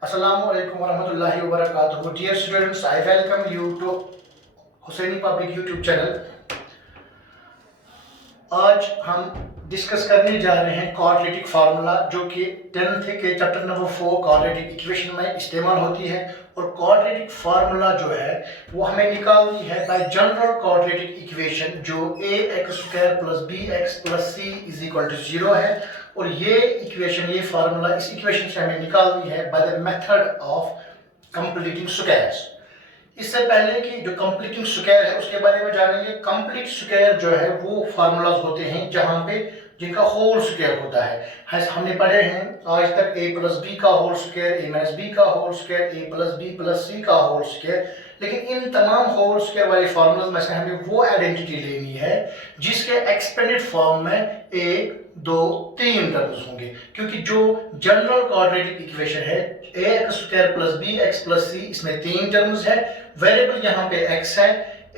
Assalamualaikum warahmatullahi wabarakatuh. Dear students, I welcome you to Husaini public YouTube channel. आज हम discuss करने जा रहे हैं क्वाड्रेटिक फार्मूला, जो कि 10th के चैप्टर नंबर 4 क्वाड्रेटिक इक्वेशन में इस्तेमाल होती है। और क्वाड्रेटिक फार्मूला जो है वो हमें निकालनी है बाय जनरल क्वाड्रेटिक इक्वेशन, जो ax² + bx + c = 0 है। और ये इक्वेशन, ये फार्मूला, इस इक्वेशन से हमें निकालनी है by the method of completing squares. इससे पहले कि जो कंप्लीटिंग स्क्वायर है उसके बारे में जानेंगे। कंप्लीट स्क्वायर जो है वो फार्मूलाज होते हैं जहां पे जिनका होल स्क्वायर होता है। हमने पढ़े हैं आज तक a + b का होल स्क्वायर, a - b का whole square, a + b + c का होल स्क्वायर। लेकिन इन तमाम होल स्क्वायर वाले फार्मूलाज में से हमें वो आइडेंटिटी लेनी है जिसके एक्सपेंडेड फॉर्म में 1, 2, 3 टर्म्स होंगे। क्योंकि जो जनरल क्वाड्रेटिक इक्वेशन है ax² + bx + c, इसमें 3 टर्म्स है। वेरिएबल यहाँ पे x है,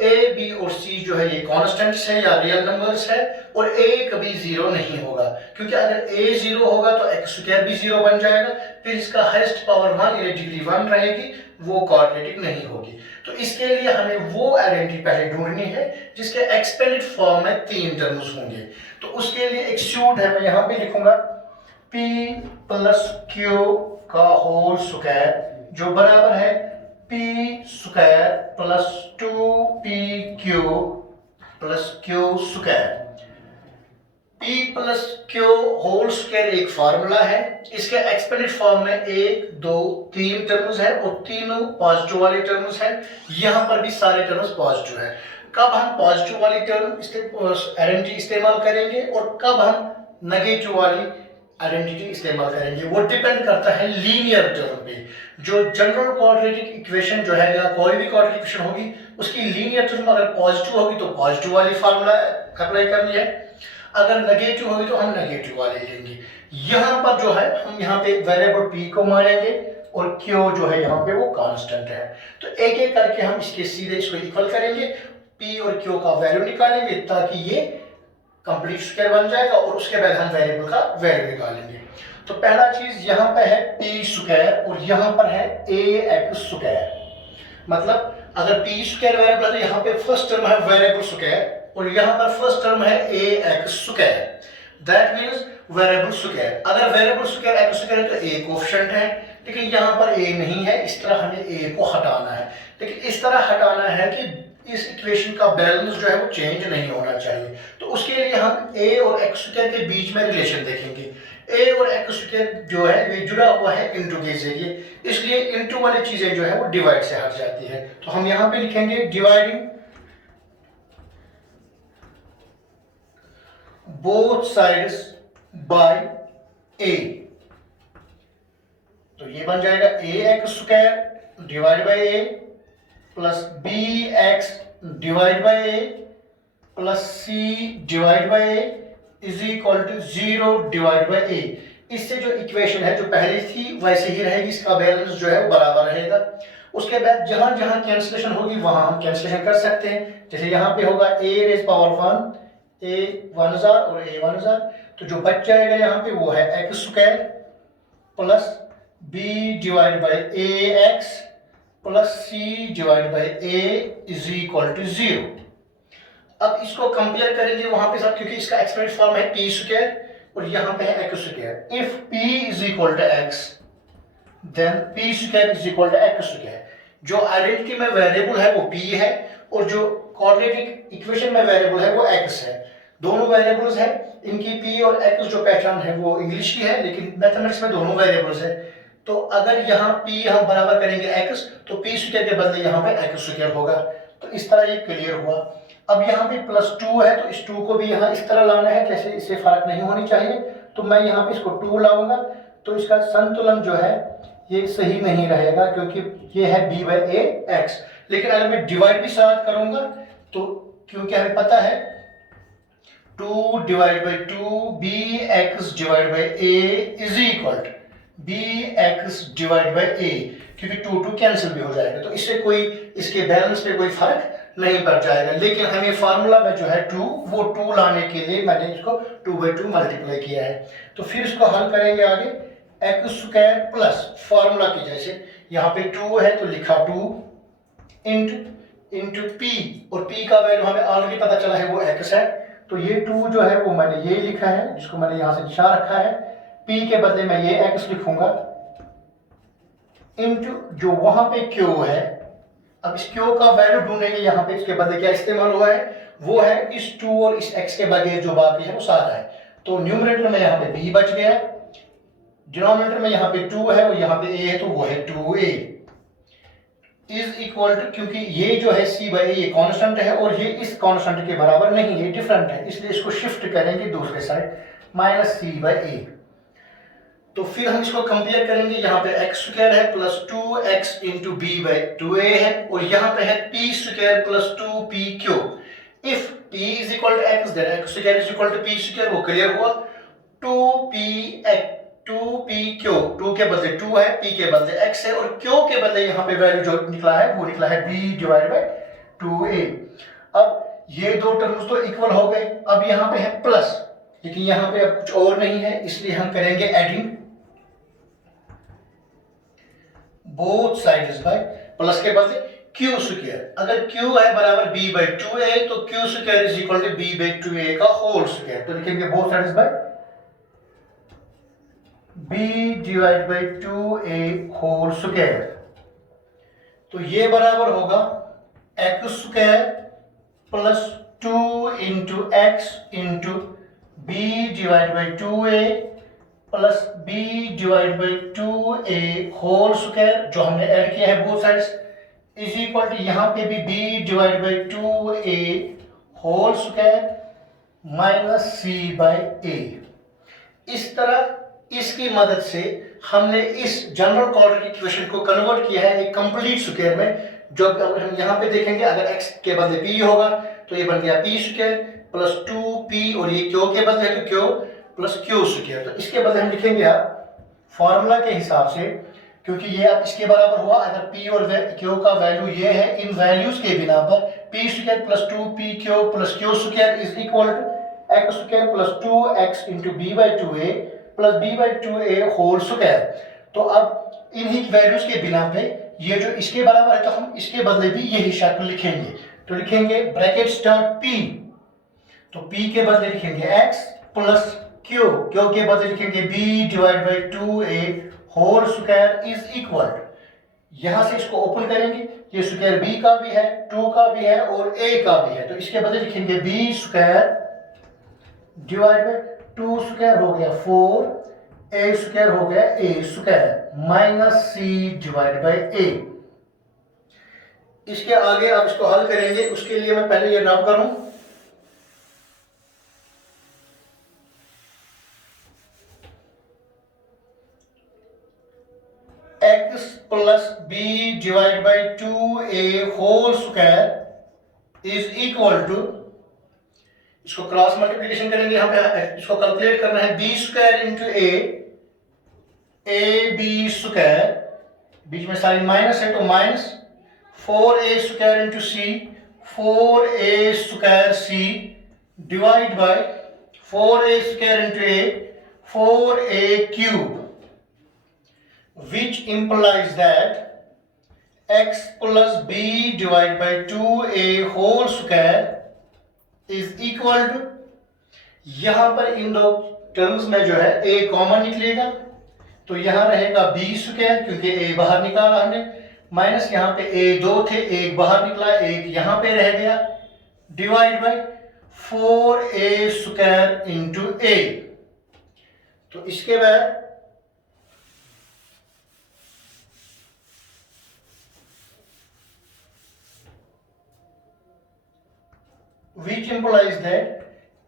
a, b और c जो है ये कांस्टेंट्स है या रियल नंबर्स है। और a कभी 0 नहीं होगा, क्योंकि अगर a 0 होगा तो x² भी 0 बन जाएगा। फिर इसका हाईएस्ट पावर 1 यानी डिग्री 1 रहेगी, वो क्वाड्रेटिक नहीं होगी। तो इसके लिए हमें वो आइडेंटिटी पहले ढूंढनी है जिसके एक्सपेंडेड फॉर्म में 3 टर्म्स होंगे। तो उसके लिए एक सूट है, मैं यहाँ पे लिखूंगा p + q का होल स्क्वायर, जो बराबर है p² + 2pq + q²। p + q whole square एक फार्मूला है। इसके एक्सपेंडेड फॉर्म में 1, 2, 3 टर्म्स है और तीनों पॉजिटिव वाले टर्म्स है। यहाँ पर भी सारे टर्म्स पॉजिटिव है। कब हम पॉजिटिव वाली टर्म आइडेंटिटी इस्तेमाल करेंगे और कब हम नेगेटिव वाली आइडेंटिटी इस्तेमाल करेंगे, वो डिपेंड करता है लीनियर टर्म पे। जो जनरल क्वाड्रेटिक इक्वेशन जो है या कोई भी क्वाड्रेटिक इक्वेशन होगी, उसकी लीनियर टर्म अगर पॉजिटिव होगी तो पॉजिटिव वाली फार्मूला अप्लाई करनी है, अगर नेगेटिव होगी तो हम नेगेटिव वाले लेंगे। यहाँ पर जो है हम यहाँ पे वेरिएबल p को मानेंगे और q जो है यहाँ पे वो कांस्टेंट है। तो एक एक करके हम इसके सीधे इसको इक्वल करेंगे, p और q का वैल्यू निकालेंगे ताकि ये कंप्लीट स्क्वायर बन जाएगा और उसके बाद हम वेरिएबल का वैल्यू निकालेंगे। तो पहला चीज यहाँ पे है p² और यहाँ पर है ax²। मतलब अगर p² वेरिएबल है तो यहाँ पे फर्स्ट टर्म है वेरिएबल स्क्वायर और यहाँ पर फर्स्ट टर्म है ax²। That means variable square. अगर वेरिएबल स्क्वायर x² है तो a कोफिशिएंट है, लेकिन यहाँ पर a नहीं है, इस तरह हमें a को हटाना है। लेकिन इस तरह हटाना है कि इस इक्वेशन का बैलेंस जो है वो चेंज नहीं होना चाहिए। तो उसके लिए हम a और x² के बीच में रिलेशन देखेंगे। a और x² जो है ये जुड़ा हुआ है इनटू के जरिए, इसलिए इनटू वाली चीजें जो है वो डिवाइड से हट जाती है। तो हम यहाँ पे लिखेंगे dividing both sides by a। तो ये बन जाएगा ax² divide by a plus bx divide by a plus c divide by a is equal to 0 divide by a। इससे जो इक्वेशन है जो पहले थी वैसे ही रहेगी, इसका बैलेंस जो है वो बराबर रहेगा। उसके बाद जहां जहां कैंसिलेशन होगी वहां हम कैंसिलेशन कर सकते हैं। जैसे यहाँ पे होगा a⁻1 a 1 जार और a 1 जार, तो जो बच जाएगा यहाँ पे वो है x² plus b divide by ax plus c divide by a is equal to 0। अब इसको कंपेयर करेंगे वहां पे सब, क्योंकि इसका एक्सपेंडेड फॉर्म है p² और यहाँ पे है x²। If p is equal to x then p² is equal to x²। जो आइडेंटिटी में वेरिएबल है वो p है और जो क्वाड्रेटिक इक्वेशन में वेरिएबल है वो x है। दोनों वेरिएबल्स है, इनकी p और x जो पहचान है वो इंग्लिश की है, लेकिन मैथमेटिक्स में दोनों वेरिएबल्स है। तो अगर यहाँ p हम बराबर करेंगे x तो p² के बदले यहाँ पे x² होगा। तो इस तरह ये क्लियर हुआ। अब यहाँ पे +2 है तो इस 2 को भी यहाँ इस तरह लाना है जैसे इससे फर्क नहीं होनी चाहिए। तो मैं यहाँ पे इसको 2 लाऊंगा तो इसका संतुलन जो है ये सही नहीं रहेगा, क्योंकि ये है b/a x। लेकिन अगर मैं डिवाइड भी साथ करूंगा तो क्योंकि हमें पता है 2 divide by 2 bx divide by a is equal to bx divide by a, क्योंकि 2 कैंसिल भी हो जाएगा। तो इससे कोई इसके बैलेंस पे कोई फर्क नहीं पड़ जाएगा। लेकिन हमें फार्मूला में जो है 2 वो 2 लाने के लिए मैंने इसको 2/2 मल्टीप्लाई किया है। तो फिर इसको हल करेंगे आगे। एक्स स्क्वायर प्लस फॉर्मूला की जैसे यहाँ पे 2 है तो लिखा 2 इंटू पी, और पी का वैल्यू हमें ऑलरेडी पता चला है वो एक्स है, तो ये 2 जो है वो मैंने ये लिखा है जिसको मैंने यहाँ से निशान रखा है, पी के बदले मैं ये एक्स लिखूंगा इंटू जो वहां पे क्यू है। अब इस क्यू का वैल्यू ढूंढेंगे, यहाँ पे इसके बदले क्या इस्तेमाल हुआ है, वो है इस 2 और इस x के बगैर जो बाकी है वो सारा है। तो न्यूमरेटर में यहाँ पे b बच गया, डिनोमिनेटर में यहाँ पे 2 है और यहाँ पे a है तो वो है 2a इज इक्वल टू, क्योंकि ये जो है c बाई a ये कांस्टेंट है और ये इस कांस्टेंट के बराबर नहीं है, ये डिफरेंट है, इसलिए इसको शिफ्ट करेंगे दूसरे side minus c by a। तो फिर हम इसको कंपेयर करेंगे, यहाँ पे एक्स स्क्वायर है plus 2x into B by 2a है और यहाँ पे है P square plus 2pq। If p is equal to x then x square is equal to p square, वो क्लियर हुआ। 2pq, 2 के बदले 2 है, p के बदले x है और q के बदले यहाँ पे वैल्यू जो निकला है वो निकला है b डिवाइड बाई 2a। अब ये दो टर्म्स तो इक्वल हो गए, अब यहाँ पे है प्लस, लेकिन यहाँ पे अब कुछ और नहीं है, इसलिए हम करेंगे adding both sides bye plus के बदले क्यू स्क्वायर। अगर क्यू है बराबर b बाई 2a तो Q square is equal to b by 2a का होल स्क्वायर, तो लिखेंगे both sides by b divide by 2a whole square. तो ये बराबर होगा x square plus 2 into x into b divide by 2a plus b divide by 2a whole square, जो हमने add किया है both sides, is equal to यहाँ पे भी b divide by 2a whole square minus c by a। इस तरह इसकी मदद से हमने इस जनरल क्वाड्रेटिक इक्वेशन को कन्वर्ट किया है एक कंप्लीट स्क्वायर में। जो अगर हम यहाँ पे देखेंगे, अगर x के बदले p होगा तो ये बन गया p स्क्वायर प्लस 2p और ये q के बदले तो q प्लस क्यू स्क्वायर। तो इसके बदले हम लिखेंगे आप फॉर्मूला के हिसाब से, क्योंकि ये अब इसके बराबर हुआ, अगर p और q का वैल्यू ये है, इन वैल्यूज के बिना पर p square plus 2pq plus q square is equal to x square plus 2x into b by 2a plus b by 2a whole square. तो अब इन्हीं वैल्यूज के बिना पे ये जो इसके बराबर है तो हम इसके बदले भी यही शक्ल लिखेंगे, तो लिखेंगे ब्रैकेट स्टार्ट p, तो p के बदले लिखेंगे x प्लस q के बदले लिखेंगे b divide by 2a whole square is equal to, यहां से इसको ओपन करेंगे, ये स्क्वायर b का भी है 2 का भी है और a का भी है, तो इसके बदले लिखेंगे b square divide by 2 square हो गया 4, a स्क्वायर हो गया a square minus c divide by a। इसके आगे आप इसको हल करेंगे, उसके लिए मैं पहले ये रब करूं, x plus b divide by 2a whole square is equal to, इसको क्रॉस मल्टीप्लिकेशन करेंगे, यहाँ पे इसको कैलकुलेट करना है b square into a b square, बीच में साइन माइनस है तो minus 4a square into c 4a square c divide by 4a square into a 4a cube, which implies that x plus b divided by 2a whole square is equal to, यहां पर इन दो terms में जो है a common निकलेगा तो यहां रहेगा b स्क्वायर, क्योंकि a बाहर निकाला हमने, माइनस यहां पे a 2 थे, एक बाहर निकला, एक यहां पे रह गया, divide by 4a square into a। तो इसके बाद which implies that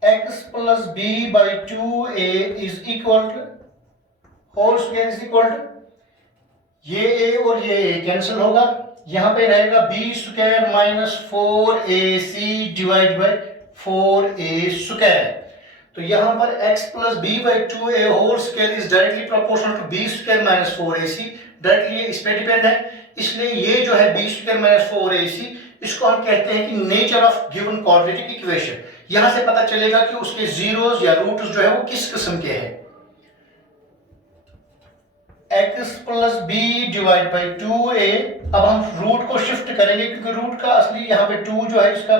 x plus b by 2a is equal to, whole square is equal to, ये a और ये a कैंसिल होगा, यहाँ पे रहेगा b square minus 4ac divide by 4a square. तो यहाँ पर x plus b by 2a whole square is directly proportional to b square minus 4ac, directly इस पे डिपेंड है, इसलिए ये जो है b स्क्वायर माइनस 4ac इसको हम कहते हैं कि nature of given quadratic equation. यहां से पता चलेगा कि उसके जीरोस या रूट्स जो है वो किस किस्म के हैं। x plus B divide by 2a। अब हम रूट को शिफ्ट करेंगे क्योंकि रूट का असली यहाँ पे 2 जो है इसका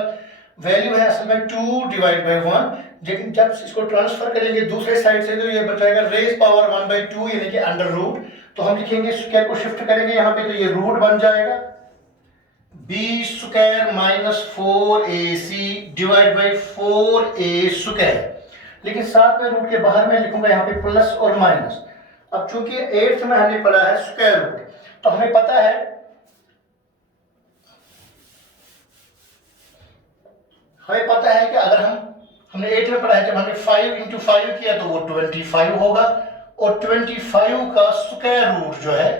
वैल्यू है असल में 2 डिवाइड बाई 1, लेकिन जब इसको ट्रांसफर करेंगे दूसरे साइड से तो ये बच जाएगा रेज पावर 1/2 यानी कि अंडर रूट। तो हम लिखेंगे स्क्वायर को शिफ्ट करेंगे यहाँ पे तो ये रूट बन जाएगा B square minus 4ac divide by 4a square. लेकिन साथ में रूट के बाहर में लिखूंगा यहाँ पे प्लस और माइनस। अब चूंकि 8th में हमने पढ़ा है स्क्वायर रूट, तो हमें पता है कि अगर हमने 8th में पढ़ा है जब हमने 5 × 5 किया तो वो 25 होगा और 25 का स्क्वायर रूट जो है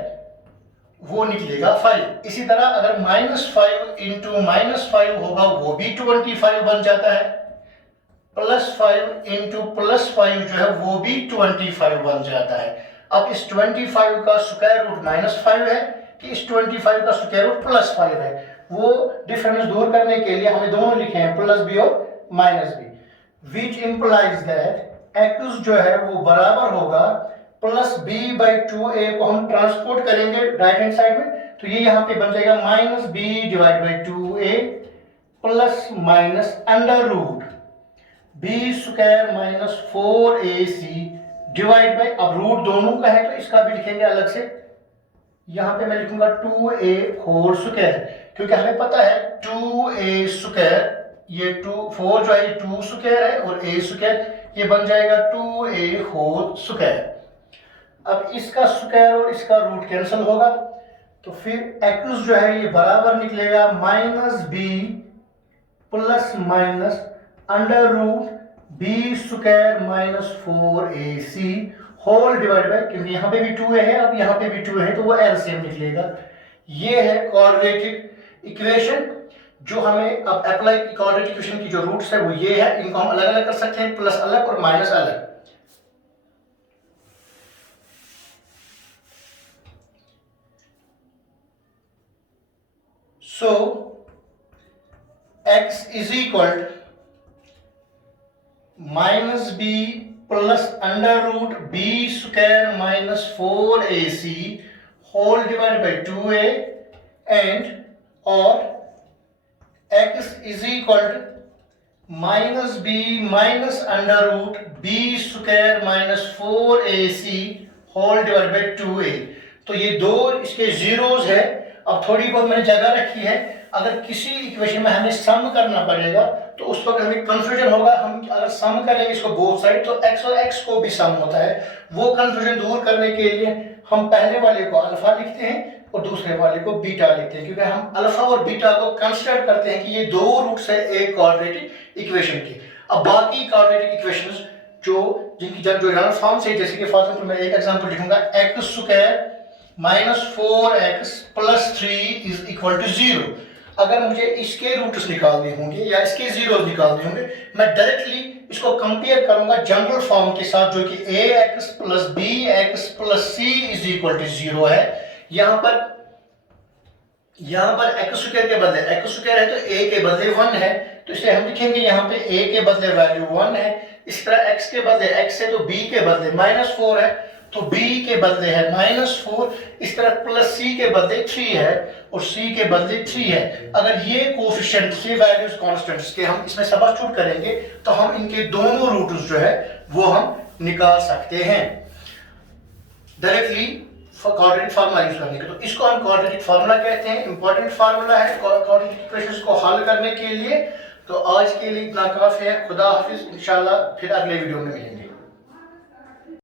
वो निकलेगा 5। इसी तरह अगर -5 × -5 होगा वो भी 25 बन जाता है, +5 × +5 जो है वो भी 25 बन जाता है। अब इस 25 का स्क्वायर रूट -5 है कि इस 25 का स्क्वायर रूट +5 है, वो डिफरेंस दूर करने के लिए हमें दोनों लिखे हैं +b और -b, which implies that x जो है वो बराबर होगा +b/2a को हम ट्रांसपोर्ट करेंगे राइट हैंड साइड में, तो ये यहाँ पे बन जाएगा -b divide by 2a plus minus under root b square minus 4ac divide by, अब रूट दोनों का है तो इसका भी लिखेंगे अलग से, यहाँ पे मैं लिखूंगा 2a होल स्क्वायर, क्योंकि हमें पता है 2a स्क्वायर ये 4 जो है 2 स्क्वायर है और a स्क्वायर ये बन जाएगा 2a होल स्क्वायर। अब इसका स्क्वायर और इसका रूट कैंसिल होगा तो फिर x जो है ये बराबर निकलेगा -b plus minus under root b square minus 4ac whole divide by, क्योंकि यहाँ पे भी 2a है अब यहाँ पे भी 2 है तो वो एलसीएम निकलेगा। ये है क्वाड्रेटिक इक्वेशन जो हमें अब अप्लाई क्वाड्रेटिक इक्वेशन की जो रूट्स है वो ये है, इनको हम अलग अलग कर सकते हैं, प्लस अलग और माइनस अलग। So x is equal -b plus under root b square minus 4ac whole divided by 2a and or x is equal to -b minus under root b square minus 4ac whole divided by 2a। तो ये दो इसके zeros है। अब थोड़ी बहुत मैंने जगह रखी है, अगर किसी इक्वेशन में हमें सम करना पड़ेगा तो उस वक्त हमें कंफ्यूजन होगा, हम अगर सम करेंगे इसको बोथ साइड तो x और x को भी सम होता है, वो कंफ्यूजन दूर करने के लिए हम पहले वाले को अल्फा लिखते हैं और दूसरे वाले को बीटा लिखते हैं, क्योंकि हम अल्फा और बीटा को कंसिडर करते हैं कि ये दो रूट्स है एक क्वाड्रेटिक इक्वेशन की। अब बाकी क्वाड्रेटिक इक्वेशंस जिनकी जो जनरल फॉर्म से, जैसे कि फॉर एग्जांपल मैं एक एग्जांपल लिखूंगा x square minus 4x plus 3 is equal to 0। अगर मुझे इसके रूट्स निकालने होंगे या इसके जीरोस निकालने होंगे, मैं डायरेक्टली इसको कंपेयर करूंगा जनरल फॉर्म के साथ जो कि ax plus bx plus c is equal to 0 है। यहाँ पर x स्क्वायर के बदले x स्क्वायर है तो a के बदले 1 है, तो इसलिए हम लिखेंगे यहाँ पे a के बदले वैल्यू 1 है। इस तरह x के बदले x है तो b के बदले -4 है तो b के बदले है -4, इस तरह प्लस c के बदले 3 है और c के बदले 3 है। अगर ये कोफिशिएंट्स ये वैल्यूज कांस्टेंट्स के हम इसमें सब्स्टिट्यूट करेंगे तो हम इनके दोनों रूट्स जो है वो हम निकाल सकते हैं डायरेक्टली क्वाड्रेटिक फार्मूला यूज करने के। तो इसको हम क्वाड्रेटिक फार्मूला कहते हैं, इंपॉर्टेंट फार्मूला है क्वाड्रेटिक इक्वेशंस को हल करने के लिए। तो आज के लिए इतना काफी है। खुदा हाफिज, इंशाल्लाह फिर अगले वीडियो में मिलेंगे।